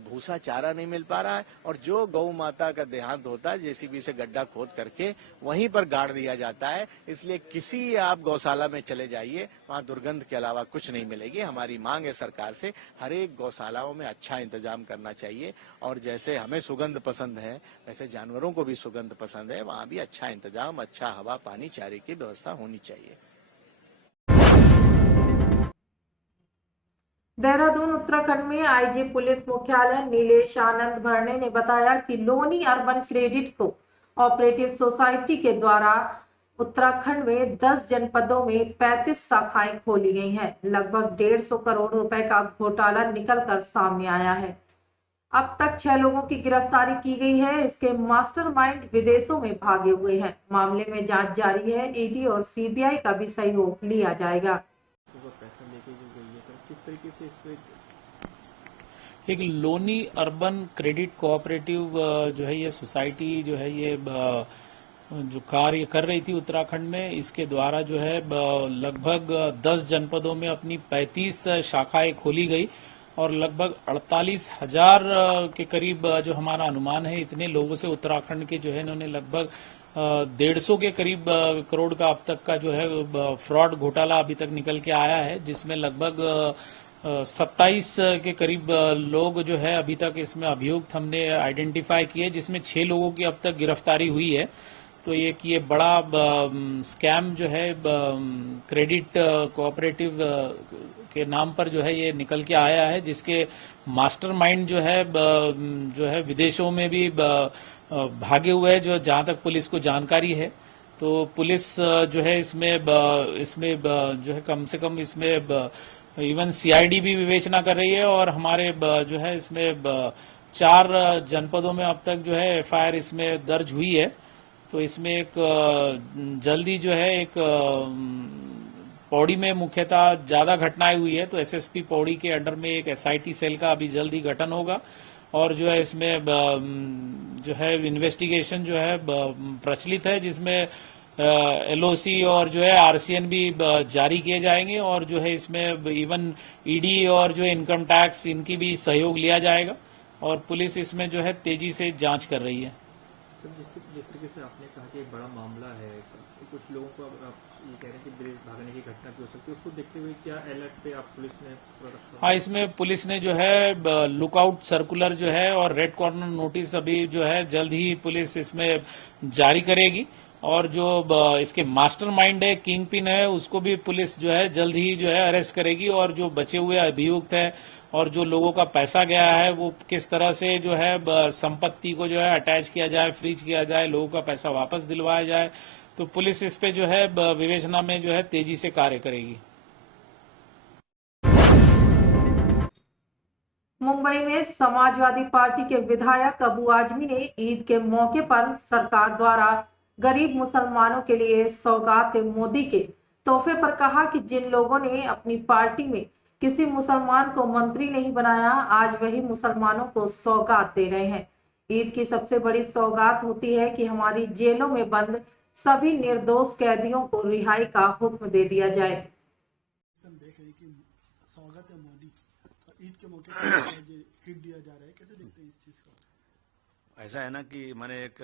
भूसा चारा नहीं मिल पा रहा है। और जो गौ माता का देहांत होता है, जेसीबी से गड्ढा खोद करके वहीं पर गाड़ दिया जाता है। इसलिए किसी आप गौशाला में चले जाइए, वहाँ दुर्गंध के अलावा कुछ नहीं मिलेगी। हमारी मांग है सरकार से, हर एक गौशालाओं में अच्छा इंतजाम करना चाहिए। और जैसे हमें सुगंध पसंद है, वैसे जानवरों को भी सुगंध पसंद है। वहाँ भी अच्छा इंतजाम, अच्छा हवा, पानी, चारे की व्यवस्था होनी चाहिए। देहरादून उत्तराखंड में आईजी पुलिस मुख्यालय नीलेश आनंद भरने ने बताया कि Loni urban credit cooperative society के द्वारा उत्तराखंड में 10 जनपदों में 35 शाखाएं खोली गई हैं। लगभग 150 करोड़ रुपए का घोटाला निकलकर सामने आया है। अब तक 6 लोगों की गिरफ्तारी की गई है। इसके मास्टरमाइंड विदेशों में भागे हुए हैं। मामले में जांच जारी है। ईडी और सीबीआई का भी सहयोग लिया जाएगा। एक लोनी अर्बन क्रेडिट कोऑपरेटिव जो है ये सोसाइटी जो है ये जो कार्य कर रही थी उत्तराखंड में, इसके द्वारा जो है लगभग 10 जनपदों में अपनी 35 शाखाएं खोली गई और लगभग 48,000 के करीब जो हमारा अनुमान है, इतने लोगों से उत्तराखंड के जो है इन्होंने लगभग 150 के करीब करोड़ का अब तक का जो है फ्रॉड घोटाला अभी तक निकल के आया है, जिसमें लगभग 27 के करीब लोग जो है अभी तक इसमें अभियुक्त हमने आइडेंटिफाई किए, जिसमें 6 लोगों की अब तक गिरफ्तारी हुई है। तो ये बड़ा स्कैम जो है क्रेडिट कोऑपरेटिव के नाम पर जो है ये निकल के आया है, जिसके मास्टरमाइंड जो है विदेशों में भी भागे हुए हैं, जो जहां तक पुलिस को जानकारी है। तो पुलिस जो है इसमें जो है कम से कम इसमें इवन सीआईडी भी विवेचना कर रही है, और हमारे जो है इसमें 4 जनपदों में अब तक जो है एफआईआर इसमें दर्ज हुई है। तो इसमें एक जल्दी जो है एक पौड़ी में मुख्यतः ज्यादा घटनाएं हुई है, तो एसएसपी पौड़ी के अंडर में एक एसआईटी सेल का अभी जल्दी गठन होगा, और जो है इसमें जो है इन्वेस्टिगेशन जो है प्रचलित है, जिसमें एलओसी और जो है आरसीएन भी जारी किए जाएंगे, और जो है इसमें इवन ईडी और जो इनकम टैक्स इनकी भी सहयोग लिया जाएगा, और पुलिस इसमें जो है तेजी से जांच कर रही है। सर, जिस तरीके से आपने कहा कि एक बड़ा मामला है, कुछ लोगों को आप ये कह रहे हैं कि विदेश भागने की घटना भी हो सकती है, उसको देखते हुए क्या अलर्ट पे आप पुलिस ने रखा? हाँ, इसमें पुलिस ने जो है लुकआउट सर्कुलर जो है और रेड कॉर्नर नोटिस अभी जो है जल्द ही पुलिस इसमें जारी करेगी, और जो इसके मास्टरमाइंड है, किंग पिन है, उसको भी पुलिस जो है जल्द ही जो है अरेस्ट करेगी, और जो बचे हुए अभियुक्त है और जो लोगों का पैसा गया है वो किस तरह से जो है संपत्ति को जो है अटैच किया जाए, फ्रीज किया जाए, लोगों का पैसा वापस दिलवाया जाए। तो पुलिस इस पे जो है विवेचना में जो है तेजी से कार्य करेगी। मुंबई में समाजवादी पार्टी के विधायक अबू आजमी ने ईद के मौके पर सरकार द्वारा गरीब मुसलमानों के लिए सौगात मोदी के तोहफे पर कहा कि जिन लोगों ने अपनी पार्टी में किसी मुसलमान को मंत्री नहीं बनाया, आज वही मुसलमानों को सौगात दे रहे हैं। ईद की सबसे बड़ी सौगात होती है कि हमारी जेलों में बंद सभी निर्दोष कैदियों को रिहाई का हुक्म दे दिया जाए। देख रहे कि स्वागत है मोदी, ईद के मौके पर किट दिया जा रहा है, कैसे देखते हैं इस चीज को? ऐसा है ना कि मैंने एक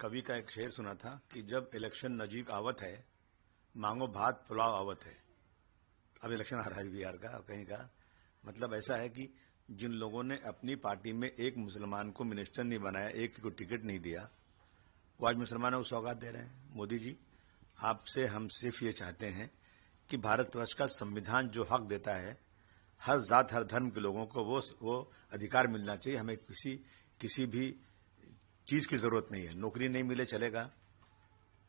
कवि का एक शेर सुना था कि जब इलेक्शन नजीक आवत है, मांगो भात पुलाव आवत है। अब इलेक्शन आ रहा है बिहार का, कहीं का मतलब ऐसा है कि जिन लोगों ने अपनी पार्टी में एक मुसलमान को मिनिस्टर नहीं बनाया, एक को टिकट नहीं दिया, वो आज मुसलमानों को सौगात दे रहे हैं। मोदी जी, आपसे हम सिर्फ ये चाहते हैं कि भारतवर्ष का संविधान जो हक देता है हर जात हर धर्म के लोगों को, वो अधिकार मिलना चाहिए। हमें किसी भी चीज की जरूरत नहीं है। नौकरी नहीं मिले चलेगा,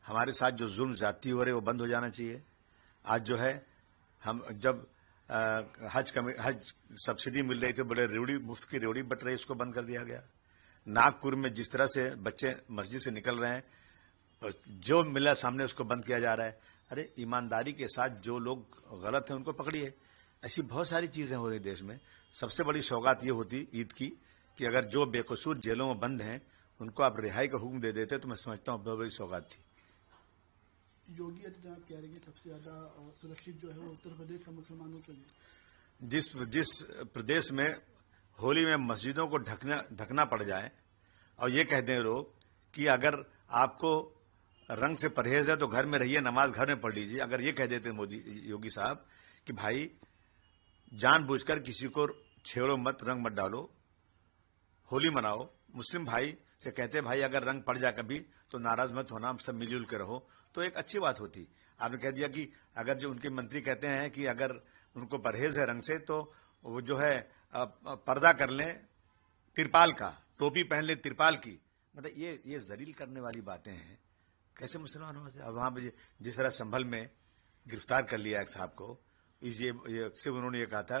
हमारे साथ जो जुल्म ज्यादती हो रहे वो बंद हो जाना चाहिए। आज जो है हम जब हज सब्सिडी मिल रही थी, बड़े रेवड़ी मुफ्त की रेवड़ी बट रही, उसको बंद कर दिया गया। नागपुर में जिस तरह से बच्चे मस्जिद से निकल रहे हैं, जो मिला सामने उसको बंद किया जा रहा है। अरे ईमानदारी के साथ जो लोग गलत हैं उनको पकड़िए। ऐसी बहुत सारी चीजें हो रही देश में। सबसे बड़ी सौगात ये होती ईद की कि अगर जो बेकसूर जेलों में बंद हैं उनको आप रिहाई का हुक्म दे देते तो मैं समझता हूँ बहुत बड़ी सौगात थी। योगी आदित्यनाथ कह रहे हैं सबसे ज्यादा सुरक्षित जो है वो उत्तर प्रदेश का मुसलमानों के लिए। जिस प्रदेश में होली में मस्जिदों को ढकना पड़ जाए और ये कह दें लोग कि अगर आपको रंग से परहेज है तो घर में रहिए, नमाज घर में पढ़ लीजिए। अगर ये कह देते मोदी योगी साहब कि भाई जानबूझकर किसी को छेड़ो मत, रंग मत डालो, होली मनाओ, मुस्लिम भाई से कहते भाई अगर रंग पड़ जाए कभी तो नाराज मत होना, सब मिलजुल के रहो, तो एक अच्छी बात होती। आपने कह दिया कि अगर जो उनके मंत्री कहते हैं कि अगर उनको परहेज है रंग से तो वो जो है पर्दा कर लें तिरपाल का, टोपी पहन ले तिरपाल की, मतलब ये जलील करने वाली बातें हैं। कैसे मुसलमानों से? अब वहां पर जिस तरह संभल में गिरफ्तार कर लिया एक साहब को, सिर्फ उन्होंने ये कहा था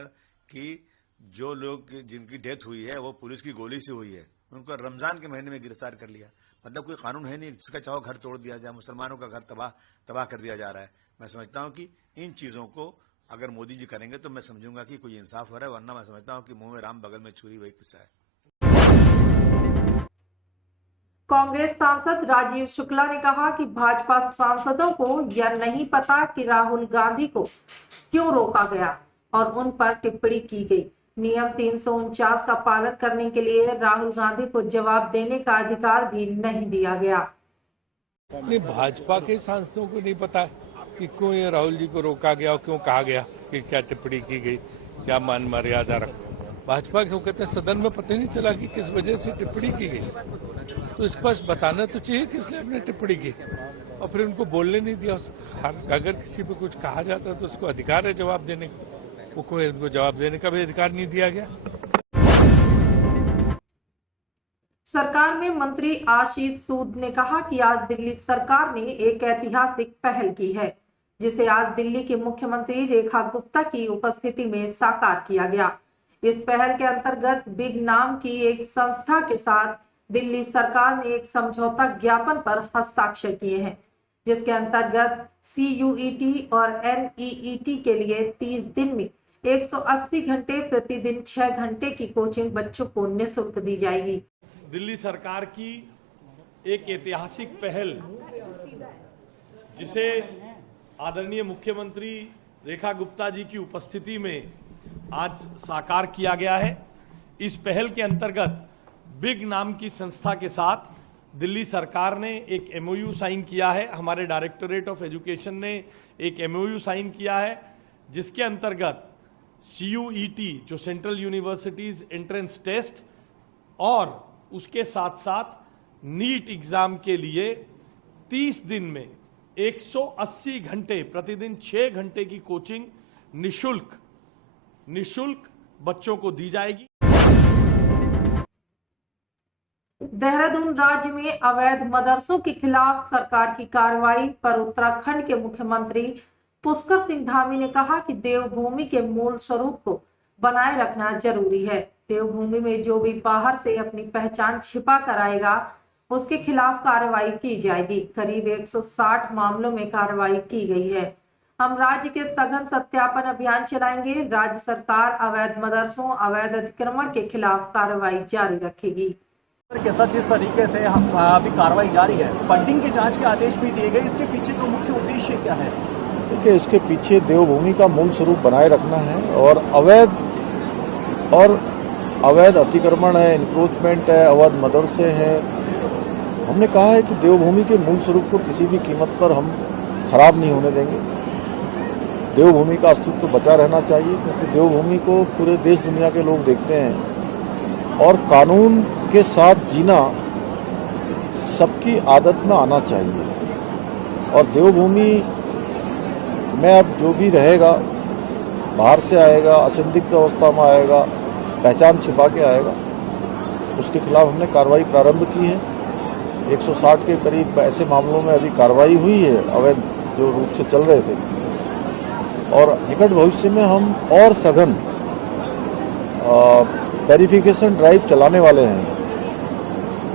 कि जो लोग जिनकी डेथ हुई है वो पुलिस की गोली से हुई है, उनको रमजान के महीने में गिरफ्तार कर लिया। मतलब कोई कानून है नहीं, जिसका चाहो घर तोड़ दिया जाए, मुसलमानों का घर तबाह कर दिया जा रहा है। मैं समझता हूं कि इन चीजों को अगर मोदी जी करेंगे तो मैं समझूंगा कि कोई इंसाफ हो रहा है, वरना मैं समझता हूं कि मुंह में राम बगल में छुरी, वही किस्सा है। कांग्रेस सांसद राजीव शुक्ला ने कहा कि भाजपा सांसदों को यह नहीं पता कि राहुल गांधी को क्यों रोका गया और उन पर टिप्पणी की गई। नियम 349 का पालन करने के लिए राहुल गांधी को जवाब देने का अधिकार भी नहीं दिया गया। नहीं, भाजपा के सांसदों को नहीं पता कि क्यों ये राहुल जी को रोका गया और क्यों कहा गया कि क्या टिप्पणी की गई, क्या मान मर्यादा रखो। भाजपा के कहते हैं सदन में पता नहीं चला कि किस वजह से टिप्पणी की गई, तो स्पष्ट बताना तो चाहिए किसने अपने टिप्पणी की, और फिर उनको बोलने नहीं दिया। अगर किसी पे कुछ कहा जाता तो उसको अधिकार है जवाब देने का, वो कोई उनको जवाब देने का भी अधिकार नहीं दिया गया। सरकार में मंत्री आशीष सूद ने कहा कि आज दिल्ली सरकार ने एक ऐतिहासिक पहल की है, जिसे आज दिल्ली की मुख्यमंत्री रेखा गुप्ता की उपस्थिति में साकार किया गया। इस पहल के अंतर्गत बिग नाम की एक संस्था के साथ दिल्ली सरकार ने एक समझौता ज्ञापन पर हस्ताक्षर किए हैं, जिसके अंतर्गत CUET और NEET के लिए 30 दिन में 180 घंटे प्रतिदिन 6 घंटे की कोचिंग बच्चों को निःशुल्क दी जाएगी। दिल्ली सरकार की एक ऐतिहासिक पहल, जिसे आदरणीय मुख्यमंत्री रेखा गुप्ता जी की उपस्थिति में आज साकार किया गया है। इस पहल के अंतर्गत बिग नाम की संस्था के साथ दिल्ली सरकार ने एक MOU साइन किया है। हमारे डायरेक्टोरेट ऑफ एजुकेशन ने एक MOU साइन किया है, जिसके अंतर्गत CUET जो सेंट्रल यूनिवर्सिटीज एंट्रेंस टेस्ट और उसके साथ साथ नीट एग्जाम के लिए 30 दिन में 180 घंटे प्रतिदिन 6 घंटे की कोचिंग निःशुल्क बच्चों को दी जाएगी। देहरादून राज्य में अवैध मदरसों के खिलाफ सरकार की कार्रवाई पर उत्तराखंड के मुख्यमंत्री पुष्कर सिंह धामी ने कहा कि देवभूमि के मूल स्वरूप को बनाए रखना जरूरी है। देवभूमि में जो भी बाहर से अपनी पहचान छिपा कर आएगा, उसके खिलाफ कार्रवाई की जाएगी। करीब 160 मामलों में कार्रवाई की गई है। हम राज्य के सघन सत्यापन अभियान चलाएंगे। राज्य सरकार अवैध मदरसों, अवैध अतिक्रमण के खिलाफ कार्रवाई जारी रखेगी। के साथ जिस तरीके से अभी कार्रवाई जारी है, फंडिंग की जांच के आदेश भी दिए गए, इसके पीछे तो मुख्य उद्देश्य क्या है? देखिए, इसके पीछे देवभूमि का मूल स्वरूप बनाए रखना है और अवैध अतिक्रमण है, इंक्रोचमेंट है, अवैध मदरसे हैं। हमने कहा है कि देवभूमि के मूल स्वरूप को किसी भी कीमत पर हम खराब नहीं होने देंगे। देवभूमि का अस्तित्व बचा रहना चाहिए, क्योंकि देवभूमि को पूरे देश दुनिया के लोग देखते हैं और कानून के साथ जीना सबकी आदत में आना चाहिए। और देवभूमि में अब जो भी रहेगा, बाहर से आएगा, असंदिग्ध अवस्था में आएगा, पहचान छिपा के आएगा, उसके खिलाफ हमने कार्रवाई प्रारंभ की है। 160 के करीब ऐसे मामलों में अभी कार्रवाई हुई है, अवैध जो रूप से चल रहे थे, और निकट भविष्य में हम और सघन वेरिफिकेशन ड्राइव चलाने वाले हैं,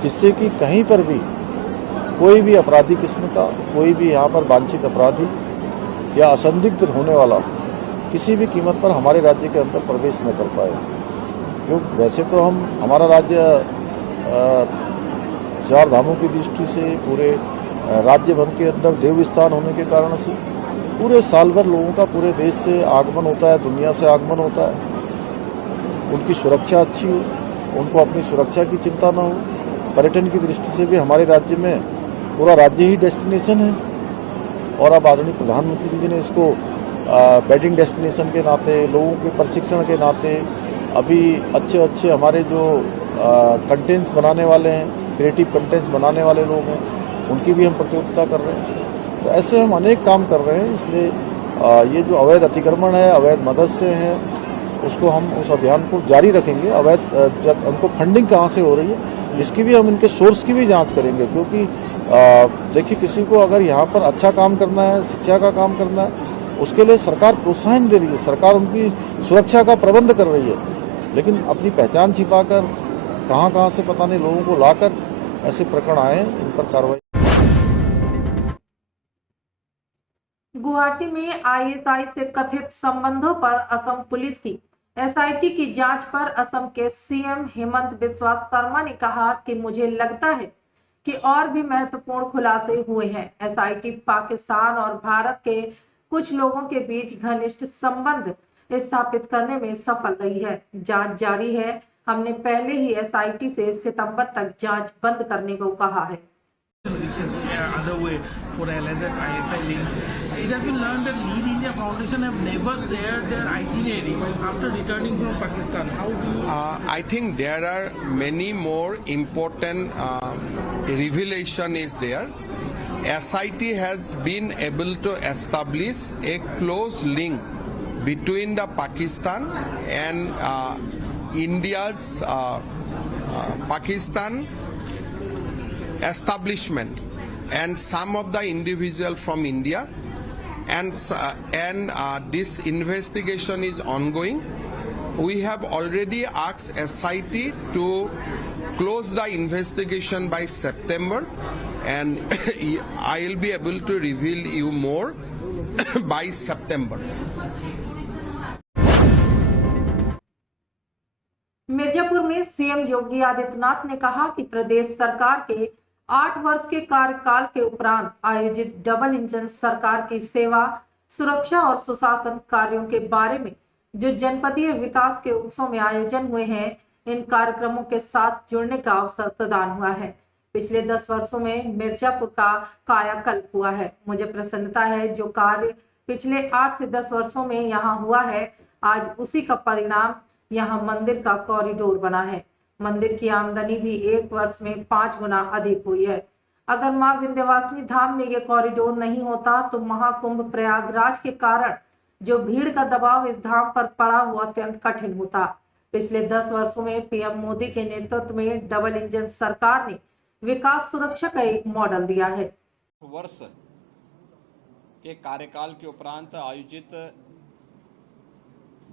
जिससे कि कहीं पर भी कोई भी अपराधी किस्म का, कोई भी यहाँ पर वांछित अपराधी या असंदिग्ध होने वाला किसी भी कीमत पर हमारे राज्य के अंदर प्रवेश न कर पाए। क्यों, वैसे तो हमारा राज्य 4 धामों की दृष्टि से पूरे राज्य भर के अंदर देव स्थान होने के कारण से पूरे साल भर लोगों का पूरे देश से आगमन होता है, दुनिया से आगमन होता है। उनकी सुरक्षा अच्छी हो, उनको अपनी सुरक्षा की चिंता न हो। पर्यटन की दृष्टि से भी हमारे राज्य में पूरा राज्य ही डेस्टिनेशन है, और अब आदरणीय प्रधानमंत्री जी ने इसको वेडिंग डेस्टिनेशन के नाते, लोगों के प्रशिक्षण के नाते, अभी अच्छे हमारे जो कंटेंट्स बनाने वाले हैं, क्रिएटिव कंटेंट्स बनाने वाले लोग हैं, उनकी भी हम प्रतियोगिता कर रहे हैं। तो ऐसे हम अनेक काम कर रहे हैं। इसलिए ये जो अवैध अतिक्रमण है, अवैध मदरसे हैं, उसको हम उस अभियान को जारी रखेंगे। अवैध उनको फंडिंग कहाँ से हो रही है, इसकी भी हम इनके सोर्स की भी जांच करेंगे। क्योंकि देखिए, किसी को अगर यहाँ पर अच्छा काम करना है, शिक्षा का काम करना है, उसके लिए सरकार प्रोत्साहन दे रही है, सरकार उनकी सुरक्षा का प्रबंध कर रही है। लेकिन अपनी पहचान छिपाकर कहाँ से पता नहीं लोगों को लाकर ऐसे प्रकरण आए, इन पर कार्रवाई। गुवाहाटी में ISI से कथित संबंधों पर असम पुलिस की SIT की जांच पर असम के CM हेमंत बिस्वा शर्मा ने कहा कि मुझे लगता है कि और भी महत्वपूर्ण खुलासे हुए हैं। SIT पाकिस्तान और भारत के कुछ लोगों के बीच घनिष्ठ संबंध स्थापित करने में सफल रही है। जांच जारी है। हमने पहले ही SIT से सितंबर तक जांच बंद करने को कहा है। Other way for alleged ISI links. It has been learned that Lead India Foundation have never shared their itinerary after returning from Pakistan. How do you? I think there are many more important revelation is there. SIT has been able to establish a close link between the Pakistan and India's Pakistan establishment and some of the individual from India, and this investigation is ongoing. We have already asked SIT to close the investigation by September, and I will be able to reveal you more by September. Mirzapur में CM Yogi Adityanath ने कहा कि प्रदेश सरकार के 8 वर्ष के कार्यकाल के उपरांत आयोजित डबल इंजन सरकार की सेवा, सुरक्षा और सुशासन कार्यों के बारे में जो जनपदीय विकास के उत्सव में आयोजन हुए हैं, इन कार्यक्रमों के साथ जुड़ने का अवसर प्रदान हुआ है। पिछले 10 वर्षों में मिर्जापुर का कायाकल्प हुआ है। मुझे प्रसन्नता है जो कार्य पिछले 8 से 10 वर्षों में यहाँ हुआ है, आज उसी का परिणाम यहाँ मंदिर का कॉरिडोर बना है। मंदिर की आमदनी भी 1 वर्ष में 5 गुना अधिक हुई है। अगर मां विंध्यवासिनी धाम में ये कॉरिडोर नहीं होता तो महाकुंभ प्रयागराज के कारण जो भीड़ का दबाव इस धाम पर पड़ा वो अत्यंत कठिन होता। पिछले 10 वर्षों में पीएम मोदी के नेतृत्व में डबल इंजन सरकार ने विकास सुरक्षा का एक मॉडल दिया है। वर्ष के कार्यकाल के उपरांत आयोजित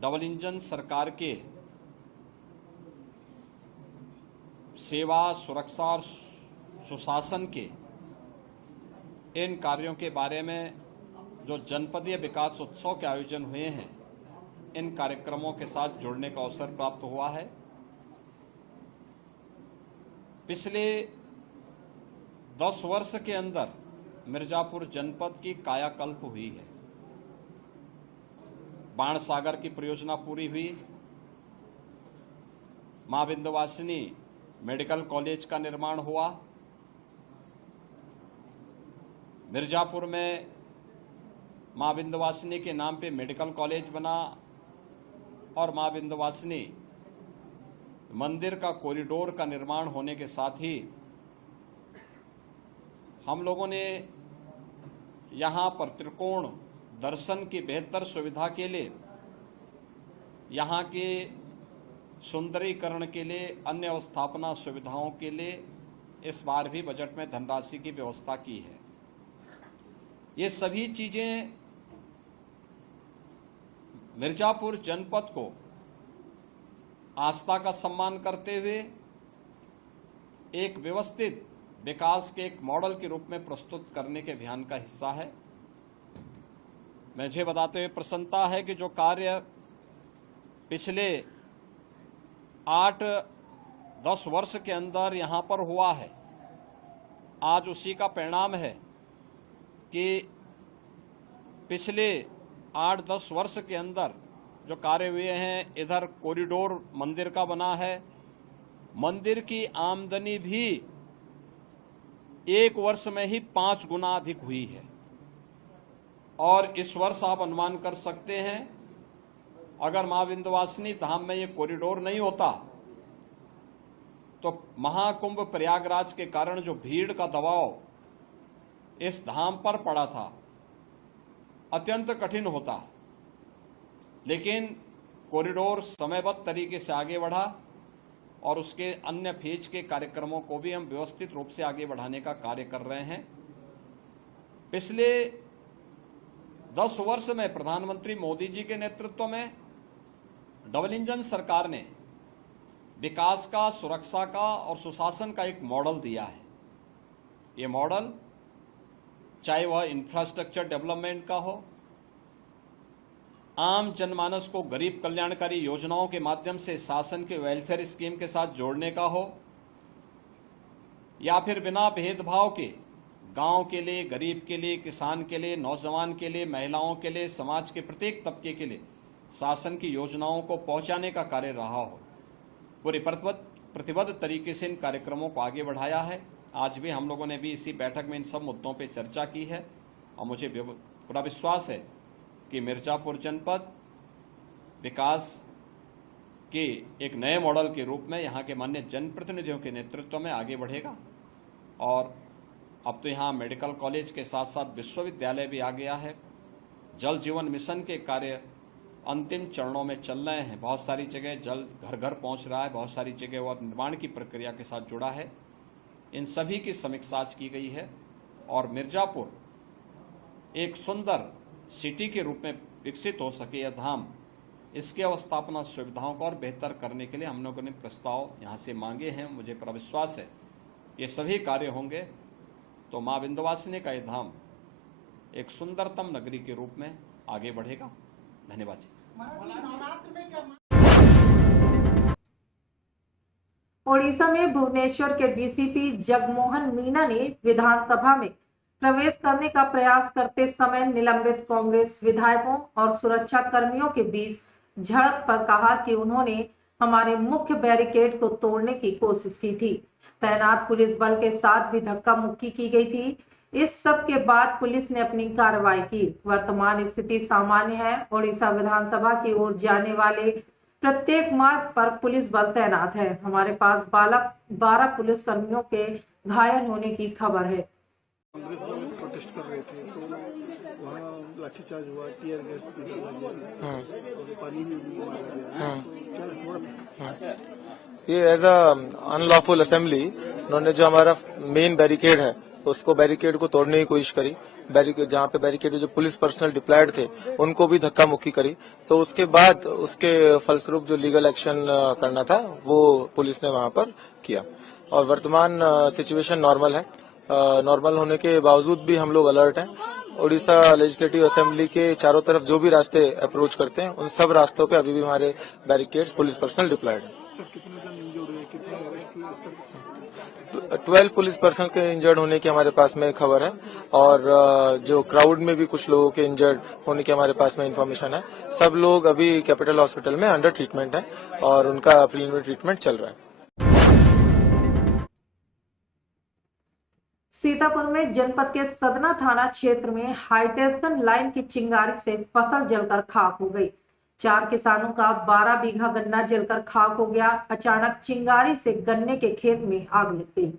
डबल इंजन सरकार के सेवा, सुरक्षा और सुशासन के इन कार्यों के बारे में जो जनपदीय विकास उत्सव के आयोजन हुए हैं, इन कार्यक्रमों के साथ जुड़ने का अवसर प्राप्त हुआ है। पिछले 10 वर्ष के अंदर मिर्जापुर जनपद की कायाकल्प हुई है। बाण सागर की परियोजना पूरी हुई, मां विंध्यवासिनी मेडिकल कॉलेज का निर्माण हुआ, मिर्जापुर में मां विंध्यवासिनी के नाम पे मेडिकल कॉलेज बना और मां विंध्यवासिनी मंदिर का कॉरिडोर का निर्माण होने के साथ ही हम लोगों ने यहाँ पर त्रिकोण दर्शन की बेहतर सुविधा के लिए, यहाँ के सुंदरीकरण के लिए, अन्य अवस्थापना सुविधाओं के लिए इस बार भी बजट में धनराशि की व्यवस्था की है। ये सभी चीजें मिर्जापुर जनपद को आस्था का सम्मान करते हुए एक व्यवस्थित विकास के एक मॉडल के रूप में प्रस्तुत करने के अभियान का हिस्सा है। मुझे बताते हुए प्रसन्नता है कि जो कार्य पिछले 8-10 वर्ष के अंदर यहाँ पर हुआ है, आज उसी का परिणाम है कि पिछले 8-10 वर्ष के अंदर जो कार्य हुए हैं, इधर कॉरिडोर मंदिर का बना है, मंदिर की आमदनी भी 1 वर्ष में ही 5 गुना अधिक हुई है। और इस वर्ष आप अनुमान कर सकते हैं, अगर मां विंध्यवासिनी धाम में ये कॉरिडोर नहीं होता तो महाकुंभ प्रयागराज के कारण जो भीड़ का दबाव इस धाम पर पड़ा था अत्यंत कठिन होता। लेकिन कॉरिडोर समयबद्ध तरीके से आगे बढ़ा और उसके अन्य फेज के कार्यक्रमों को भी हम व्यवस्थित रूप से आगे बढ़ाने का कार्य कर रहे हैं। पिछले 10 वर्ष में प्रधानमंत्री मोदी जी के नेतृत्व में डबल इंजन सरकार ने विकास का, सुरक्षा का और सुशासन का एक मॉडल दिया है। ये मॉडल चाहे वह इंफ्रास्ट्रक्चर डेवलपमेंट का हो, आम जनमानस को गरीब कल्याणकारी योजनाओं के माध्यम से शासन के वेलफेयर स्कीम के साथ जोड़ने का हो, या फिर बिना भेदभाव के गांव के लिए, गरीब के लिए, किसान के लिए, नौजवान के लिए, महिलाओं के लिए, समाज के प्रत्येक तबके के लिए शासन की योजनाओं को पहुंचाने का कार्य रहा हो। पूरी प्रतिबद्ध तरीके से इन कार्यक्रमों को आगे बढ़ाया है। आज भी हम लोगों ने भी इसी बैठक में इन सब मुद्दों पर चर्चा की है और मुझे पूरा विश्वास है कि मिर्जापुर जनपद विकास के एक नए मॉडल के रूप में यहाँ के माननीय जनप्रतिनिधियों के नेतृत्व में आगे बढ़ेगा। और अब तो यहाँ मेडिकल कॉलेज के साथ साथ विश्वविद्यालय भी आ गया है। जल जीवन मिशन के कार्य अंतिम चरणों में चल रहे हैं। बहुत सारी जगह जल घर घर पहुँच रहा है, बहुत सारी जगह और निर्माण की प्रक्रिया के साथ जुड़ा है। इन सभी की समीक्षा आज की गई है और मिर्जापुर एक सुंदर सिटी के रूप में विकसित हो सके यह धाम, इसके अवस्थापना सुविधाओं को और बेहतर करने के लिए हम लोगों ने प्रस्ताव यहाँ से मांगे हैं। मुझे पूरा विश्वास है ये सभी कार्य होंगे तो माँ विंध्यवासिनी का ये धाम एक सुंदरतम नगरी के रूप में आगे बढ़ेगा। धन्यवाद जी। ओडिशा में भुवनेश्वर के डीसीपी जगमोहन मीना ने विधानसभा में प्रवेश करने का प्रयास करते समय निलंबित कांग्रेस विधायकों और सुरक्षा कर्मियों के बीच झड़प पर कहा कि उन्होंने हमारे मुख्य बैरिकेड को तोड़ने की कोशिश की थी। तैनात पुलिस बल के साथ भी धक्का मुक्की की गई थी। इस सब के बाद पुलिस ने अपनी कार्रवाई की। वर्तमान स्थिति सामान्य है। ओडिशा विधानसभा की ओर जाने वाले प्रत्येक मार्ग पर पुलिस बल तैनात है। हमारे पास 12 पुलिस कर्मियों के घायल होने की खबर है। कांग्रेस वाले प्रोटेस्ट कर रहे थे तो वहाँ लाठीचार्ज हुआ, टीयर गैस भी डाला गया और पानी भी मारा गया। ये एज अ अनलॉफुल असेंबली उन्होंने जो हमारा मेन बैरिकेड है उसको बैरिकेड को तोड़ने की कोशिश करी। बैरिकेड जहाँ पे बैरिकेड जो पुलिस पर्सनल डिप्लॉयड थे उनको भी धक्का मुक्की करी। तो उसके बाद उसके फलस्वरूप जो लीगल एक्शन करना था वो पुलिस ने वहाँ पर किया और वर्तमान सिचुएशन नॉर्मल है। नॉर्मल होने के बावजूद भी हम लोग अलर्ट हैं। ओडिशा लेजिस्लेटिव असेंबली के चारों तरफ जो भी रास्ते अप्रोच करते हैं उन सब रास्तों पे अभी भी हमारे बैरिकेड्स पुलिस पर्सनल डिप्लॉयड हैं। 12 पुलिस पर्सन के इंजर्ड होने की हमारे पास में खबर है और जो क्राउड में भी कुछ लोगों के इंजर्ड होने की हमारे पास में इंफॉर्मेशन है। सब लोग अभी कैपिटल हॉस्पिटल में अंडर ट्रीटमेंट है और उनका प्रीलिमिनरी ट्रीटमेंट चल रहा है। सीतापुर में जनपद के सदना थाना क्षेत्र में हाईटेंशन लाइन की चिंगारी से फसल जलकर खाक हो गई। 4 किसानों का 12 बीघा गन्ना जलकर खाक हो गया। अचानक चिंगारी से गन्ने के खेत में आग लग गई।